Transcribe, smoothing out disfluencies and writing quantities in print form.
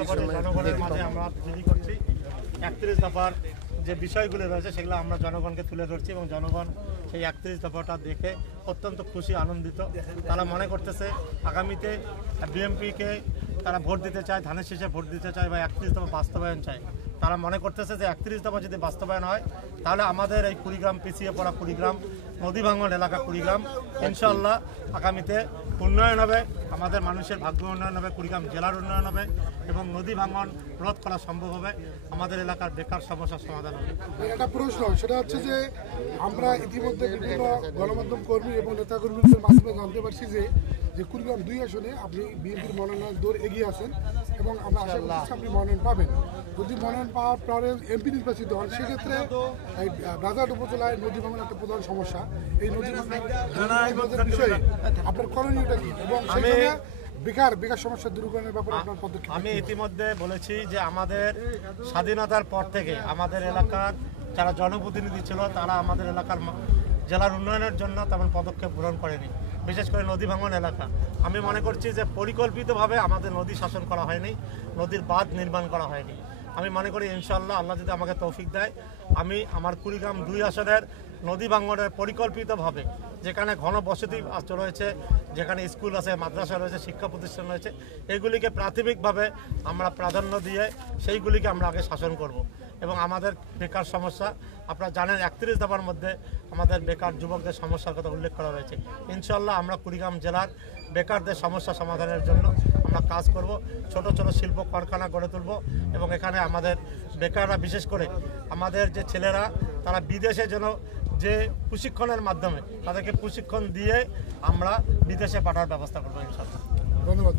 প্রেক্ষাপটে জনগণের মাঝে আমরা তৈরি করছি 31 দফার যে বিষয়গুলো রয়েছে সেগুলো আমরা জনগণকে তুলে ধরছি এবং জনগণ সেই 31 দফাটা দেখে অত্যন্ত খুশি আনন্দিত। তারা মনে করতেছে আগামীতে বিএনপিকে তারা ভোট দিতে চায়, ধানের শীষে ভোট দিতে চায় বা 31 দফা বাস্তবায়ন চায়। তারা মনে করতেছে যে 31 দফা যদি বাস্তবায়ন হয় তাহলে আমাদের এই কুড়িগ্রাম পিছিয়ে পড়া কুড়িগ্রাম নদী ভাঙন এলাকা কুড়িগ্রাম ইনশাআল্লাহ আগামীতে উন্নয়ন হবে, আমাদের মানুষের ভাগ্য উন্নয়ন হবে, কুড়িগ্রাম জেলার উন্নয়ন হবে এবং নদী ভাঙন রোধ করা সম্ভব হবে, আমাদের এলাকার বেকার সমস্যার সমাধান হবে। একটা প্রশ্ন সেটা হচ্ছে যে আমরা ইতিমধ্যে বিভিন্ন গণমাধ্যম কর্মী এবং নেতাকর্মীদের মাধ্যমে জানতে পারছি যে কুড়িগ্রাম 2 আসনে আপনি বিএনপির মনোনয়ন দৌড় এগিয়ে আছেন এবং আমরা আশা করছি আপনি মনোনয়ন পাবেন। যদি মনোনয়ন পাওয়ার পরে এমপি নির্বাচিত হন সেক্ষেত্রে এই রাজারহাট উপজেলায় নদী ভাঙন একটা প্রধান সমস্যা। এই নদী ভাঙনের বিষয়ে আপনার করণীয়টা কি এবং সেখানে বেকার সমস্যা দূরীকরণের ব্যাপারে আপনার পদক্ষেপ? আমি ইতিমধ্যে বলেছি যে আমাদের স্বাধীনতার পর থেকে আমাদের এলাকার যারা জনপ্রতিনিধি ছিল তারা আমাদের এলাকার জেলার উন্নয়নের জন্য তেমন পদক্ষেপ গ্রহণ করেনি, বিশেষ করে নদী ভাঙন এলাকা। আমি মনে করছি যে পরিকল্পিতভাবে আমাদের নদী শাসন করা হয়নি, নদীর বাঁধ নির্মাণ করা হয়নি। আমি মনে করি ইনশাআল্লাহ আল্লাহ যদি আমাকে তৌফিক দেয় আমি আমার কুড়িগ্রাম 2 আসনের নদী ভাঙনের পরিকল্পিতভাবে যেখানে ঘনবসতি রয়েছে, যেখানে স্কুল আছে, মাদ্রাসা রয়েছে, শিক্ষা প্রতিষ্ঠান রয়েছে, এগুলিকে প্রাথমিকভাবে আমরা প্রাধান্য দিয়ে সেইগুলিকে আমরা আগে শাসন করব। এবং আমাদের বেকার সমস্যা আপনারা জানেন 31 দফার মধ্যে আমাদের বেকার যুবকদের সমস্যার কথা উল্লেখ করা হয়েছে। ইনশাআল্লাহ আমরা কুড়িগ্রাম জেলার বেকারদের সমস্যা সমাধানের জন্য আমরা কাজ করব, ছোট ছোট শিল্প কারখানা গড়ে তুলব এবং এখানে আমাদের বেকাররা বিশেষ করে আমাদের যে ছেলেরা তারা বিদেশে যেন যে প্রশিক্ষণের মাধ্যমে তাদেরকে প্রশিক্ষণ দিয়ে আমরা বিদেশে পাঠানোর ব্যবস্থা করবো ইনশাআল্লাহ। ধন্যবাদ।